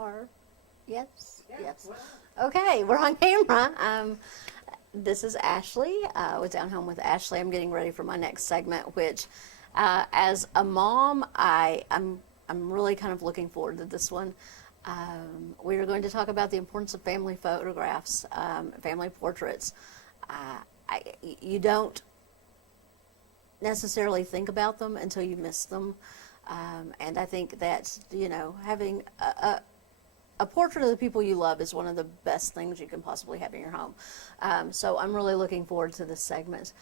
are, yes, yes. Okay, we're on camera. This is Ashley with Down Home with Ashley. I'm getting ready for my next segment, which, as a mom, I'm really kind of looking forward to this one. We are going to talk about the importance of family photographs, family portraits. You don't necessarily think about them until you miss them. And I think that, having a portrait of the people you love is one of the best things you can possibly have in your home. So I'm really looking forward to this segment.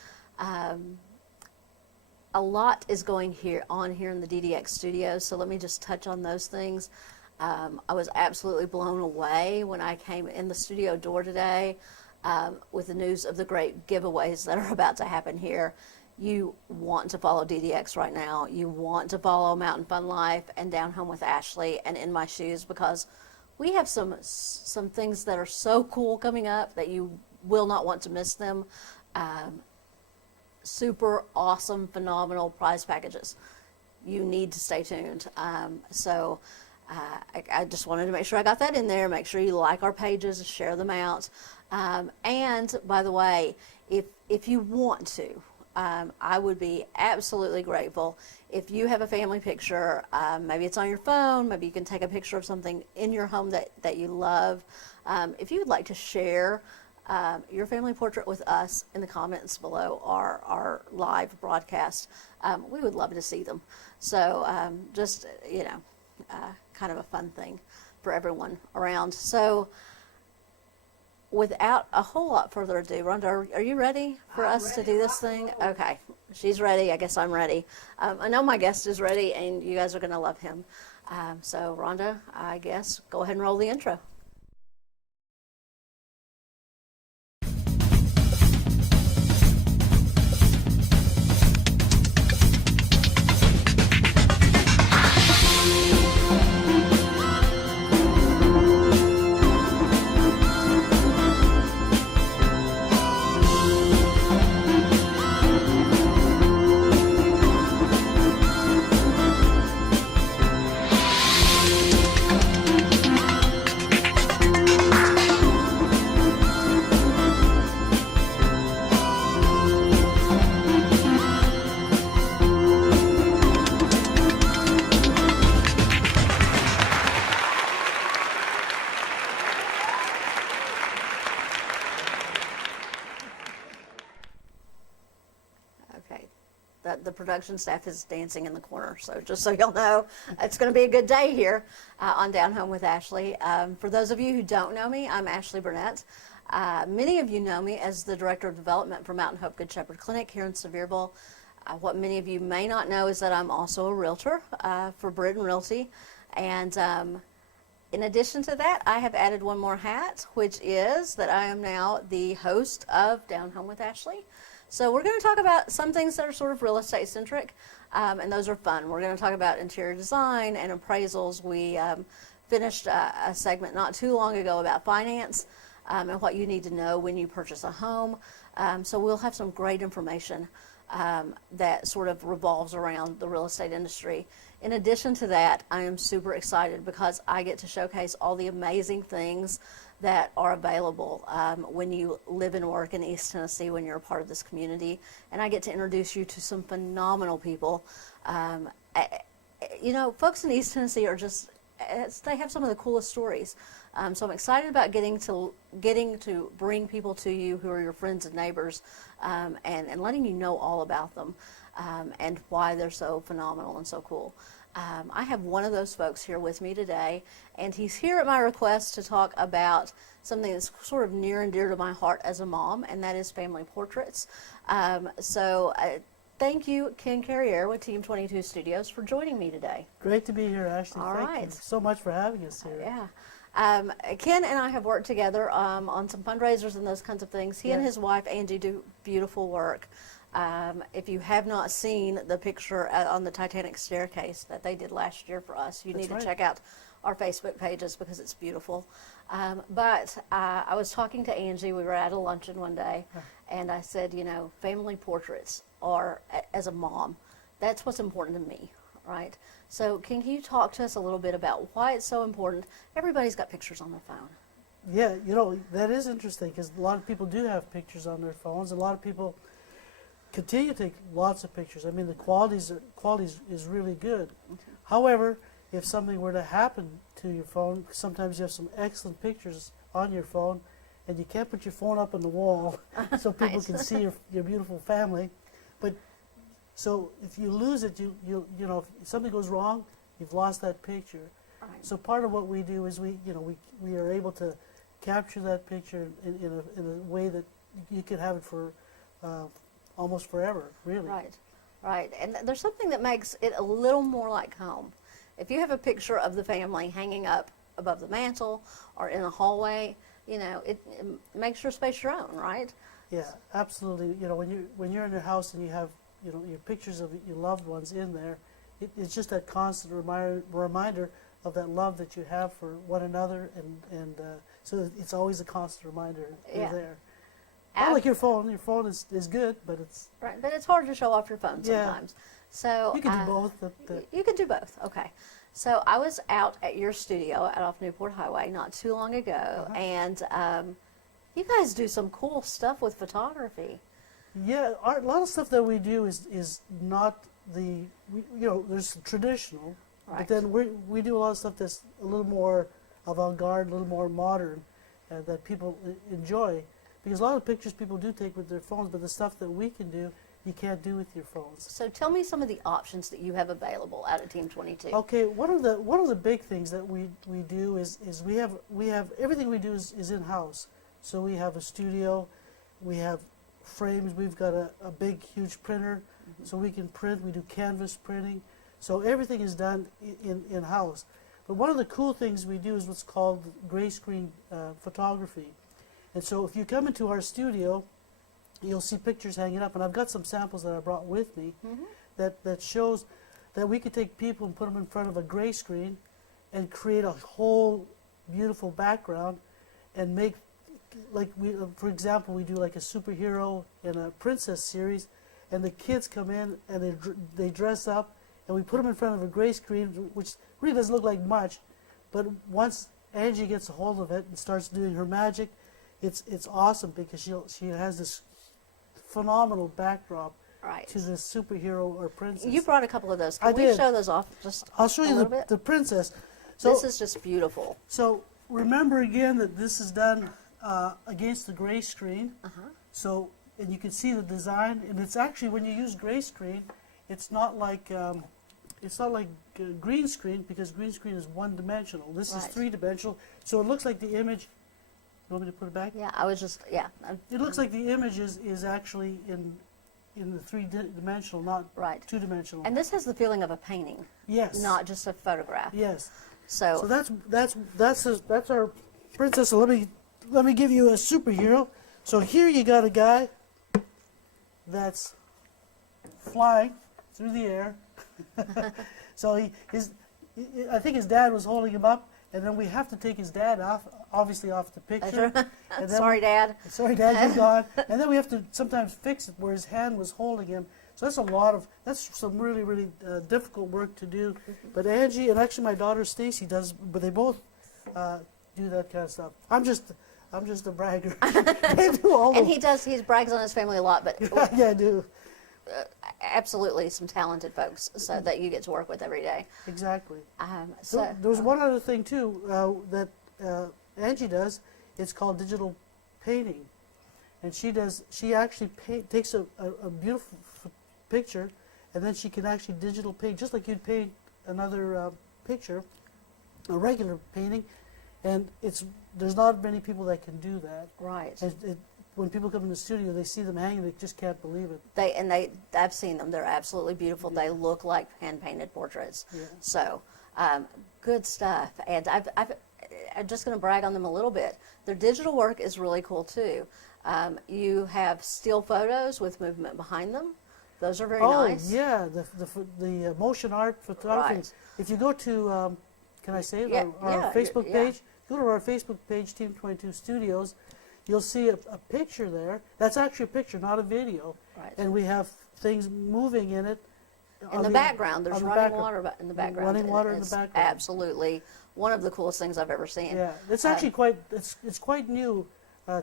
A lot is going on here in the DDX studios, so let me just touch on those things. I was absolutely blown away when I came in the studio door today with the news of the great giveaways that are about to happen here. You want to follow DDX right now. You want to follow Mountain Fun Life and Down Home with Ashley and In My Shoes, because we have some things that are so cool coming up that you will not want to miss them. Super awesome, phenomenal prize packages. You need to stay tuned. I just wanted to make sure I got that in there. Make sure you like our pages, share them out. And by the way, if you want to, I would be absolutely grateful if you have a family picture. Maybe it's on your phone. Maybe you can take a picture of something in your home that you love. If you would like to share your family portrait with us in the comments below our live broadcast, we would love to see them. So just, kind of a fun thing for everyone around. So without a whole lot further ado, Rhonda, are you ready for us to do this thing? Okay, she's ready. I guess I'm ready. I know my guest is ready, and you guys are going to love him. So Rhonda, I guess go ahead and roll the intro. The production staff is dancing in the corner, so just so y'all know, it's going to be a good day here on Down Home with Ashley. For those of you who don't know me, I'm Ashley Burnett. Many of you know me as the Director of Development for Mountain Hope Good Shepherd Clinic here in Sevierville. What many of you may not know is that I'm also a realtor for Britton Realty, and in addition to that, I have added one more hat, which is that I am now the host of Down Home with Ashley. So we're going to talk about some things that are sort of real estate centric, and those are fun. We're going to talk about interior design and appraisals. We finished a segment not too long ago about finance and what you need to know when you purchase a home. So we'll have some great information that sort of revolves around the real estate industry. In addition to that, I am super excited because I get to showcase all the amazing things that are available when you live and work in East Tennessee, when you're a part of this community. And I get to introduce you to some phenomenal people. Folks in East Tennessee are just, they have some of the coolest stories. So I'm excited about getting to bring people to you who are your friends and neighbors, and letting you know all about them and why they're so phenomenal and so cool. I have one of those folks here with me today, and he's here at my request to talk about something that's sort of near and dear to my heart as a mom, and that is family portraits. Thank you, Ken Carriere with Team 22 Studios, for joining me today. Great to be here, Ashley. Thank you so much for having us here. Yeah. Ken and I have worked together on some fundraisers and those kinds of things. He and his wife, Angie, do beautiful work. If you have not seen the picture on the Titanic staircase that they did last year for us, you need to check out our Facebook pages because it's beautiful. But I was talking to Angie. We were at a luncheon one day, and I said, family portraits are, as a mom, that's what's important to me, right? So can you talk to us a little bit about why it's so important? Everybody's got pictures on their phone. Yeah, that is interesting because a lot of people do have pictures on their phones. A lot of people continue to take lots of pictures. I mean, the quality is really good. However, if something were to happen to your phone, sometimes you have some excellent pictures on your phone, and you can't put your phone up on the wall so people can see your beautiful family. But so if you lose it, if something goes wrong, you've lost that picture. Right. So part of what we do is we are able to capture that picture in a way that you could have it for almost forever, really. Right, right. And there's something that makes it a little more like home. If you have a picture of the family hanging up above the mantle or in a hallway, it makes your space your own, right? Yeah, absolutely. When you're in your house and you have your pictures of your loved ones in there, it's just that constant reminder of that love that you have for one another, and so it's always a constant reminder you're there. Not like your phone. Your phone is good, but it's right. But it's hard to show off your phone sometimes. So you can do both. You can do both. Okay. So I was out at your studio out off Newport Highway not too long ago, and you guys do some cool stuff with photography. Yeah, a lot of stuff that we do is not there's traditional, right. But then we do a lot of stuff that's a little more avant-garde, a little more modern, that people enjoy. Because a lot of pictures people do take with their phones, but the stuff that we can do, you can't do with your phones. So tell me some of the options that you have available out of Team 22. Okay, one of the big things that we do is we have everything we do is in-house. So we have a studio, we have frames, we've got a big, huge printer, so we can print, we do canvas printing. So everything is done in-house. But one of the cool things we do is what's called gray screen photography. And so if you come into our studio, you'll see pictures hanging up. And I've got some samples that I brought with me that shows that we could take people and put them in front of a gray screen and create a whole beautiful background and make, for example, we do like a superhero and a princess series, and the kids come in and they dress up, and we put them in front of a gray screen, which really doesn't look like much, but once Angie gets a hold of it and starts doing her magic, it's awesome because she has this phenomenal backdrop to this superhero or princess. You brought a couple of those. Can we show those off just I'll show you the princess. So, this is just beautiful. So remember again that this is done against the gray screen. So, and you can see the design, and it's actually, when you use gray screen, it's not like green screen, because green screen is one-dimensional. This is three-dimensional, so it looks like the image. You want me to put it back? Yeah, I was just, yeah. It looks like the image is actually in the three-dimensional, not two-dimensional. And this has the feeling of a painting. Yes. Not just a photograph. Yes. So that's our princess. So let me give you a superhero. So here you got a guy that's flying through the air. So I think his dad was holding him up, and then we have to take his dad off the picture. And then sorry, Dad. Sorry, Dad, you're gone. And then we have to sometimes fix it where his hand was holding him. So that's some really, really difficult work to do. But Angie and actually my daughter Stacy does, but they both do that kind of stuff. I'm just a bragger. They do all and he brags on his family a lot, but yeah, I do. Absolutely some talented folks that you get to work with every day. Exactly. So there was one other thing too that Angie does. It's called digital painting, and she actually takes a beautiful picture, and then she can actually digital paint just like you'd paint another picture, a regular painting, and there's not many people that can do that. Right. When people come in the studio, they see them hanging, they just can't believe it. I've seen them. They're absolutely beautiful. Yeah. They look like hand-painted portraits. Yeah. So, good stuff. And I'm just going to brag on them a little bit. Their digital work is really cool too. You have still photos with movement behind them. Those are very nice. Oh yeah, the motion art photography. Right. If you go to, can I say it? Yeah, our Facebook page. Go to our Facebook page, Team 22 Studios. You'll see a picture there. That's actually a picture, not a video. Right. And we have things moving in it. In the background, there's running water in the background. Running water in the It's background. absolutely one of the coolest things I've ever seen. Yeah, it's actually it's quite new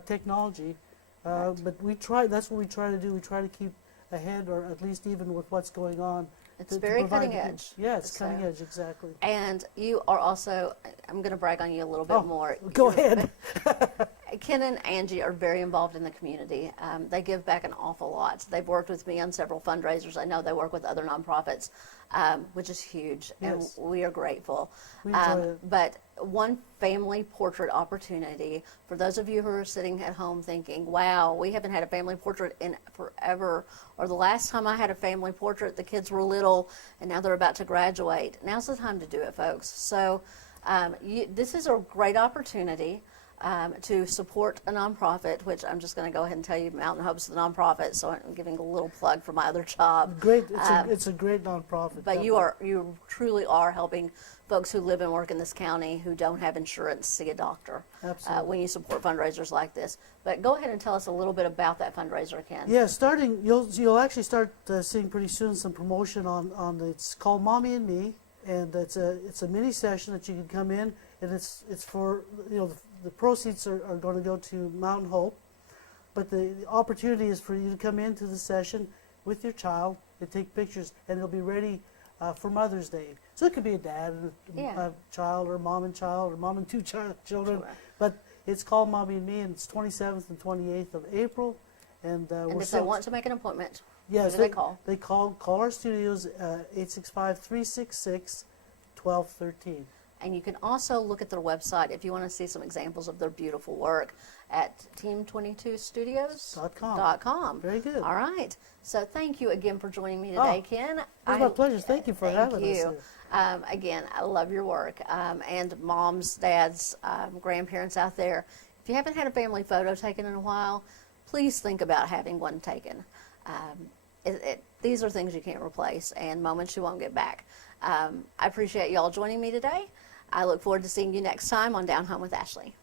technology, but we try. That's what we try to do. We try to keep ahead, or at least even with what's going on. It's very provide cutting edge. Yeah, it's cutting edge, exactly. And you are also, I'm going to brag on you a little bit more. Go ahead. Ken and Angie are very involved in the community. They give back an awful lot. They've worked with me on several fundraisers. I know they work with other nonprofits, which is huge, Yes. and we are grateful. We enjoy it. But one family portrait opportunity for those of you who are sitting at home thinking, wow, we haven't had a family portrait in forever, or the last time I had a family portrait, the kids were little, and now they're about to graduate. Now's the time to do it, folks. So this is a great opportunity to support a nonprofit, which I'm just going to go ahead and tell you, Mountain Hope's the nonprofit, so I'm giving a little plug for my other job. Great, it's a great nonprofit. But you truly are helping folks who live and work in this county who don't have insurance see a doctor. Absolutely. When you support fundraisers like this. But go ahead and tell us a little bit about that fundraiser, Ken. Yeah, you'll actually start seeing pretty soon some promotion on it's called Mommy and Me, and it's a mini session that you can come in, and it's for the proceeds are going to go to Mountain Hope, but the opportunity is for you to come into the session with your child and take pictures, and it'll be ready for Mother's Day. So it could be a dad and a child, or mom and child, or mom and two children. Sure. But it's called Mommy and Me, and it's 27th and 28th of April. And if they want to make an appointment, yes, who do they call? They call our studios 865-366-1213. And you can also look at their website if you want to see some examples of their beautiful work at team22studios.com. Very good. All right. So thank you again for joining me today, Ken. It's my pleasure. Thank you for having us here. Again, I love your work. And moms, dads, grandparents out there, if you haven't had a family photo taken in a while, please think about having one taken. These are things you can't replace and moments you won't get back. I appreciate you all joining me today. I look forward to seeing you next time on Down Home with Ashley.